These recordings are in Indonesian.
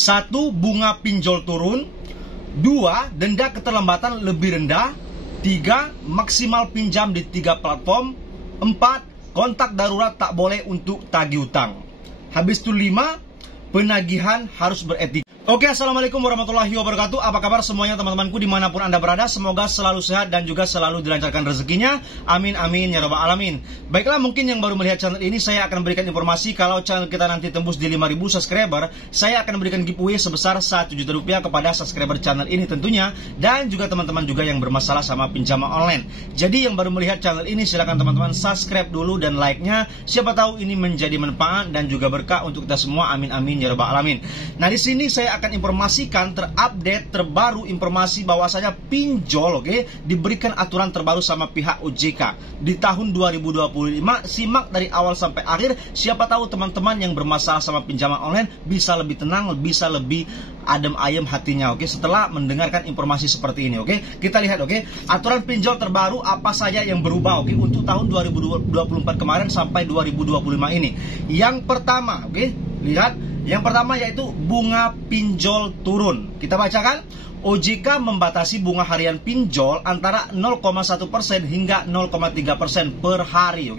1. Bunga pinjol turun. 2. Denda keterlambatan lebih rendah. 3. Maksimal pinjam di 3 platform. 4. Kontak darurat tak boleh untuk tagih utang. Habis itu 5. Penagihan harus beretika. Oke, assalamualaikum warahmatullahi wabarakatuh. Apa kabar semuanya teman-temanku dimanapun anda berada? Semoga selalu sehat dan juga selalu dilancarkan rezekinya. Amin amin ya rabbal alamin. Baiklah, mungkin yang baru melihat channel ini, saya akan berikan informasi kalau channel kita nanti tembus di 5.000 subscriber, saya akan berikan giveaway sebesar 1 juta rupiah kepada subscriber channel ini tentunya, dan juga teman-teman juga yang bermasalah sama pinjaman online. Jadi yang baru melihat channel ini, silakan teman-teman subscribe dulu dan like-nya. Siapa tahu ini menjadi manfaat dan juga berkah untuk kita semua. Amin amin ya rabbal alamin. Nah, di sini saya akan informasikan terupdate terbaru informasi bahwasanya pinjol diberikan aturan terbaru sama pihak OJK di tahun 2025. Simak dari awal sampai akhir, siapa tahu teman-teman yang bermasalah sama pinjaman online bisa lebih tenang, bisa lebih adem ayem hatinya setelah mendengarkan informasi seperti ini. Kita lihat aturan pinjol terbaru apa saja yang berubah untuk tahun 2024 kemarin sampai 2025 ini. Yang pertama lihat, yang pertama yaitu bunga pinjol turun. Kita bacakan, OJK membatasi bunga harian pinjol antara 0,1% hingga 0,3% per hari.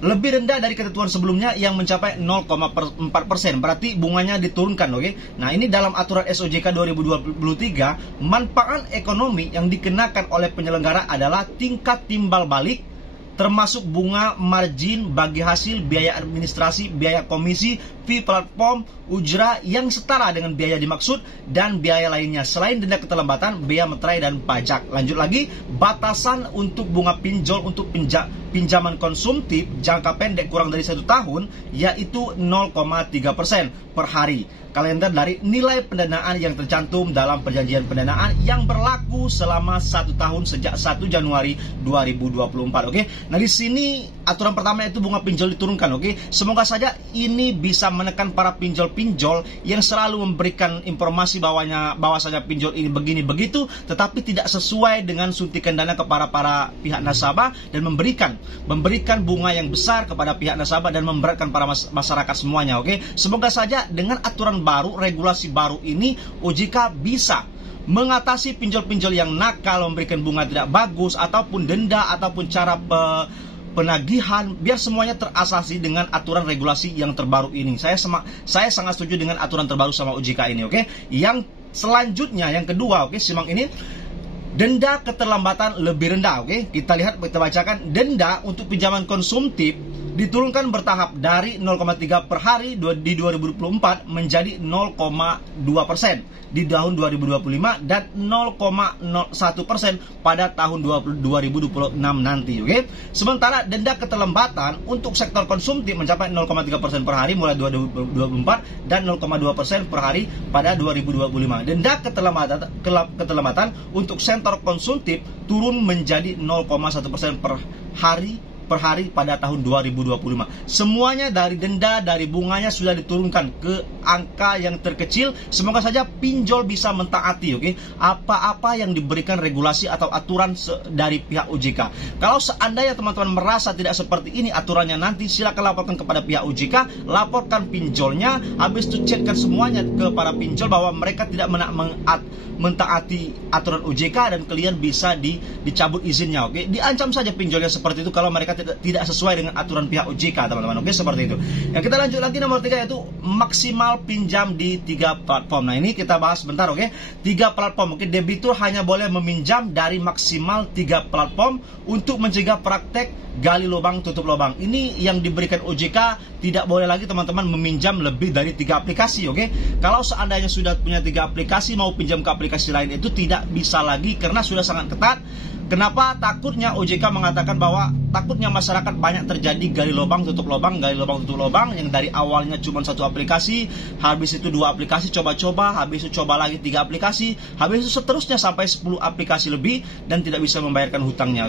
Lebih rendah dari ketentuan sebelumnya yang mencapai 0,4%. Berarti bunganya diturunkan. Nah, ini dalam aturan SOJK 2023, manfaat ekonomi yang dikenakan oleh penyelenggara adalah tingkat timbal balik, termasuk bunga margin bagi hasil biaya administrasi, biaya komisi, fee platform, ujrah yang setara dengan biaya dimaksud, dan biaya lainnya selain denda keterlambatan, biaya materai, dan pajak. Lanjut lagi, batasan untuk bunga pinjol untuk pinjaman konsumtif jangka pendek kurang dari 1 tahun yaitu 0,3% per hari kalender dari nilai pendanaan yang tercantum dalam perjanjian pendanaan yang berlaku selama 1 tahun sejak 1 Januari 2024. Nah, di sini aturan pertama itu bunga pinjol diturunkan. Semoga saja ini bisa menekan para pinjol-pinjol yang selalu memberikan informasi bahwasanya pinjol ini begini begitu, tetapi tidak sesuai dengan suntikan dana kepada para pihak nasabah dan memberikan bunga yang besar kepada pihak nasabah dan memberatkan para masyarakat semuanya. Semoga saja dengan aturan baru, regulasi baru ini, OJK bisa mengatasi pinjol-pinjol yang nakal, memberikan bunga tidak bagus, ataupun denda, ataupun cara penagihan, biar semuanya terasasi dengan aturan regulasi yang terbaru ini. Saya sangat setuju dengan aturan terbaru sama OJK ini. Yang selanjutnya, yang kedua, simak ini, denda keterlambatan lebih rendah. Kita lihat, kita bacakan, denda untuk pinjaman konsumtif diturunkan bertahap dari 0,3 per hari di 2024 menjadi 0,2% di tahun 2025 dan 0,01% pada tahun 2026 nanti. Sementara denda keterlambatan untuk sektor konsumtif mencapai 0,3% per hari mulai 2024 dan 0,2% per hari pada 2025. Denda keterlambatan untuk sektor konsumtif turun menjadi 0,1% per hari pada tahun 2025. Semuanya dari denda, dari bunganya sudah diturunkan ke angka yang terkecil. Semoga saja pinjol bisa mentaati apa-apa yang diberikan regulasi atau aturan dari pihak OJK. Kalau seandainya teman-teman merasa tidak seperti ini aturannya nanti, silakan laporkan kepada pihak OJK, laporkan pinjolnya, habis itu cekkan semuanya ke para pinjol bahwa mereka tidak mentaati aturan OJK dan kalian bisa dicabut izinnya. Diancam saja pinjolnya seperti itu kalau mereka tidak sesuai dengan aturan pihak OJK, teman-teman. Seperti itu. Yang kita lanjut lagi, nomor 3 yaitu maksimal pinjam di 3 platform. Nah, ini kita bahas bentar. 3 platform. Debitur hanya boleh meminjam dari maksimal 3 platform untuk mencegah praktek gali lubang tutup lubang. Ini yang diberikan OJK, tidak boleh lagi teman-teman meminjam lebih dari 3 aplikasi. Kalau seandainya sudah punya 3 aplikasi mau pinjam ke aplikasi lain itu tidak bisa lagi karena sudah sangat ketat. Kenapa? Takutnya OJK mengatakan bahwa takutnya masyarakat banyak terjadi gali lubang tutup lubang, yang dari awalnya cuma 1 aplikasi, habis itu 2 aplikasi coba-coba, habis itu coba lagi 3 aplikasi, habis itu seterusnya sampai 10 aplikasi lebih dan tidak bisa membayarkan hutangnya.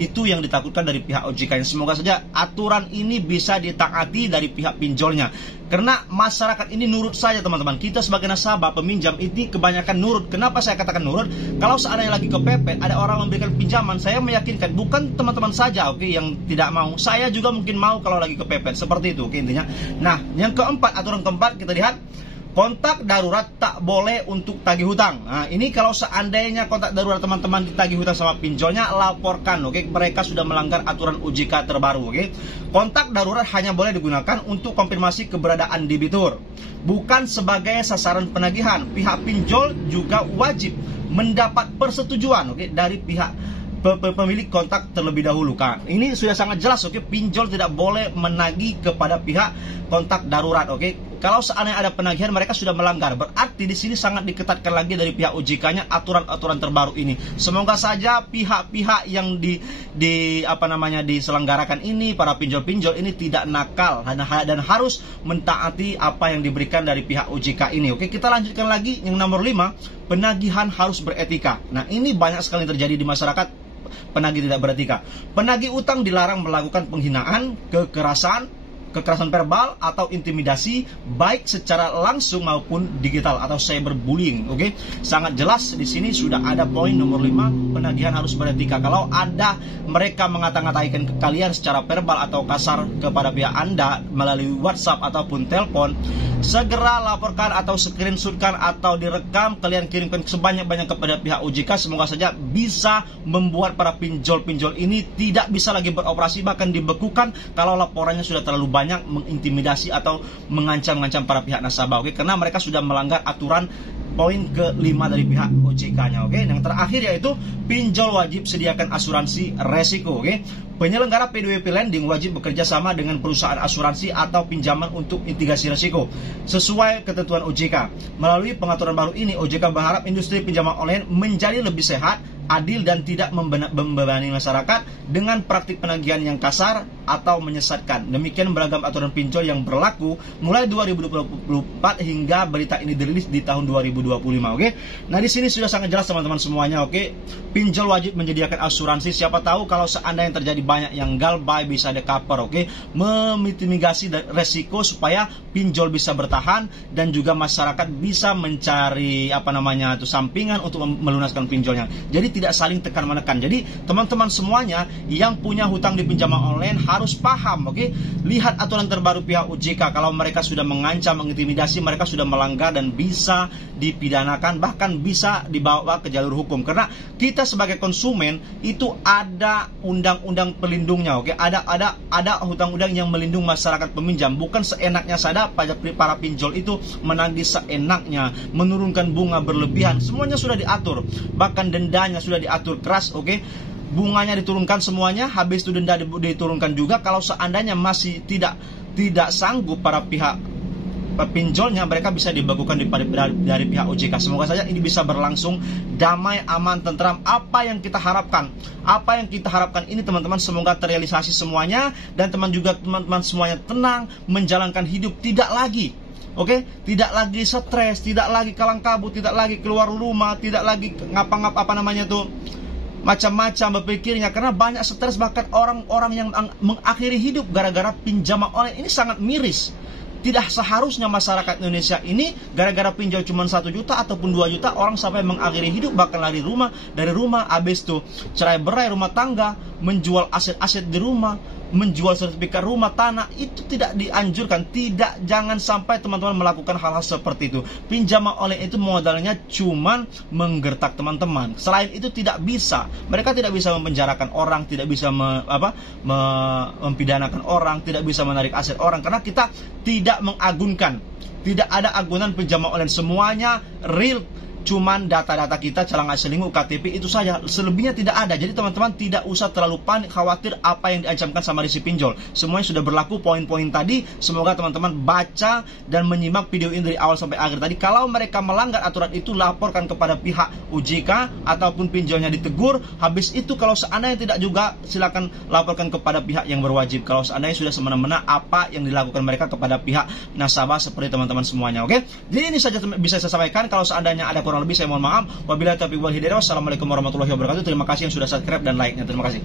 Itu yang ditakutkan dari pihak OJK. Semoga saja aturan ini bisa ditaati dari pihak pinjolnya. Karena masyarakat ini nurut saja, teman-teman. Kita sebagai nasabah, peminjam ini kebanyakan nurut. Kenapa saya katakan nurut? Kalau seandainya lagi kepepet, ada orang memberikan pinjaman, saya meyakinkan bukan teman-teman saja yang tidak mau. Saya juga mungkin mau kalau lagi kepepet. Seperti itu intinya. Nah, yang keempat, aturan keempat kita lihat, kontak darurat tak boleh untuk tagih hutang. Nah, ini kalau seandainya kontak darurat teman-teman ditagih hutang sama pinjolnya, laporkan, oke? Mereka sudah melanggar aturan OJK terbaru, oke? Kontak darurat hanya boleh digunakan untuk konfirmasi keberadaan debitur, bukan sebagai sasaran penagihan. Pihak pinjol juga wajib mendapat persetujuan, oke, dari pihak pemilik kontak terlebih dahulu. Kan ini sudah sangat jelas, oke? Pinjol tidak boleh menagih kepada pihak kontak darurat, oke? Kalau seandainya ada penagihan, mereka sudah melanggar. Berarti di sini sangat diketatkan lagi dari pihak OJK-nya aturan-aturan terbaru ini. Semoga saja pihak-pihak yang diselenggarakan ini, para pinjol-pinjol ini tidak nakal dan harus mentaati apa yang diberikan dari pihak OJK ini. Oke, kita lanjutkan lagi yang nomor 5, penagihan harus beretika. Nah, ini banyak sekali terjadi di masyarakat, penagih tidak beretika. Penagih utang dilarang melakukan penghinaan, kekerasan verbal atau intimidasi, baik secara langsung maupun digital atau cyberbullying. Oke, sangat jelas di sini sudah ada poin nomor 5, penagihan harus beretika. Kalau ada mereka mengata-ngatakan kalian secara verbal atau kasar kepada pihak Anda melalui WhatsApp ataupun telepon, segera laporkan atau screenshotkan atau direkam, kalian kirimkan sebanyak-banyak kepada pihak OJK. Semoga saja bisa membuat para pinjol-pinjol ini tidak bisa lagi beroperasi, bahkan dibekukan kalau laporannya sudah terlalu banyak mengintimidasi atau mengancam-ngancam para pihak nasabah, oke? Karena mereka sudah melanggar aturan poin ke-5 dari pihak OJK-nya, oke? Yang terakhir yaitu pinjol wajib sediakan asuransi resiko, oke? Penyelenggara PDWP lending wajib bekerja sama dengan perusahaan asuransi atau pinjaman untuk mitigasi resiko sesuai ketentuan OJK. Melalui pengaturan baru ini, OJK berharap industri pinjaman online menjadi lebih sehat, adil dan tidak membebani masyarakat dengan praktik penagihan yang kasar atau menyesatkan. Demikian beragam aturan pinjol yang berlaku mulai 2024 hingga berita ini dirilis di tahun 2025, oke? Nah, di sini sudah sangat jelas teman-teman semuanya, oke? Pinjol wajib menyediakan asuransi. Siapa tahu kalau seandainya terjadi banyak yang galbay bisa di-cover, oke? Memitigasi resiko supaya pinjol bisa bertahan dan juga masyarakat bisa mencari sampingan untuk melunaskan pinjolnya. Jadi tidak saling tekan-menekan. Jadi teman-teman semuanya yang punya hutang di pinjaman online harus paham, oke? Lihat aturan terbaru pihak OJK. Kalau mereka sudah mengancam, mengintimidasi, mereka sudah melanggar dan bisa dipidanakan, bahkan bisa dibawa ke jalur hukum. Karena kita sebagai konsumen itu ada undang-undang pelindungnya, oke? Ada undang-undang yang melindungi masyarakat peminjam. Bukan seenaknya saja para pinjol itu menagih seenaknya, menurunkan bunga berlebihan. Semuanya sudah diatur. Bahkan dendanya sudah diatur keras, oke? Bunganya diturunkan semuanya, habis itu denda diturunkan juga. Kalau seandainya masih tidak sanggup para pihak pinjolnya, mereka bisa dibekukan dari pihak OJK. Semoga saja ini bisa berlangsung damai, aman, tentram. Apa yang kita harapkan ini teman-teman, semoga terrealisasi semuanya, dan teman-teman semuanya tenang menjalankan hidup, tidak lagi, oke? Tidak lagi stres, tidak lagi kalang kabut, tidak lagi keluar rumah, tidak lagi macam-macam berpikirnya, karena banyak stres. Bahkan orang-orang yang mengakhiri hidup gara-gara pinjaman online ini sangat miris. Tidak seharusnya masyarakat Indonesia ini gara-gara pinjol cuma 1 juta ataupun 2 juta orang sampai mengakhiri hidup, bahkan lari dari rumah, habis itu cerai-berai rumah tangga, menjual aset-aset di rumah, menjual sertifikat rumah, tanah. Itu tidak dianjurkan. Jangan sampai teman-teman melakukan hal-hal seperti itu. Pinjaman online itu modalnya cuman menggertak teman-teman. Selain itu mereka tidak bisa memenjarakan orang, tidak bisa mempidanakan orang, tidak bisa menarik aset orang, karena kita tidak mengagunkan. Tidak ada agunan pinjaman online, semuanya real. Cuman data-data kita, celang selingkuh, KTP, itu saja. Selebihnya tidak ada. Jadi teman-teman tidak usah terlalu panik, khawatir apa yang diancamkan sama si pinjol. Semuanya sudah berlaku poin-poin tadi. Semoga teman-teman baca dan menyimak video ini dari awal sampai akhir tadi. Kalau mereka melanggar aturan itu, laporkan kepada pihak OJK ataupun pinjolnya ditegur. Habis itu kalau seandainya tidak juga, silakan laporkan kepada pihak yang berwajib. Kalau seandainya sudah semena-mena apa yang dilakukan mereka kepada pihak nasabah seperti teman-teman semuanya, oke? Jadi ini saja bisa saya sampaikan. Kalau seandainya ada kurang lebih, saya mohon maaf. Wabillahi taufiq wal hidayah. Wassalamualaikum warahmatullahi wabarakatuh. Terima kasih yang sudah subscribe dan like-nya. Terima kasih.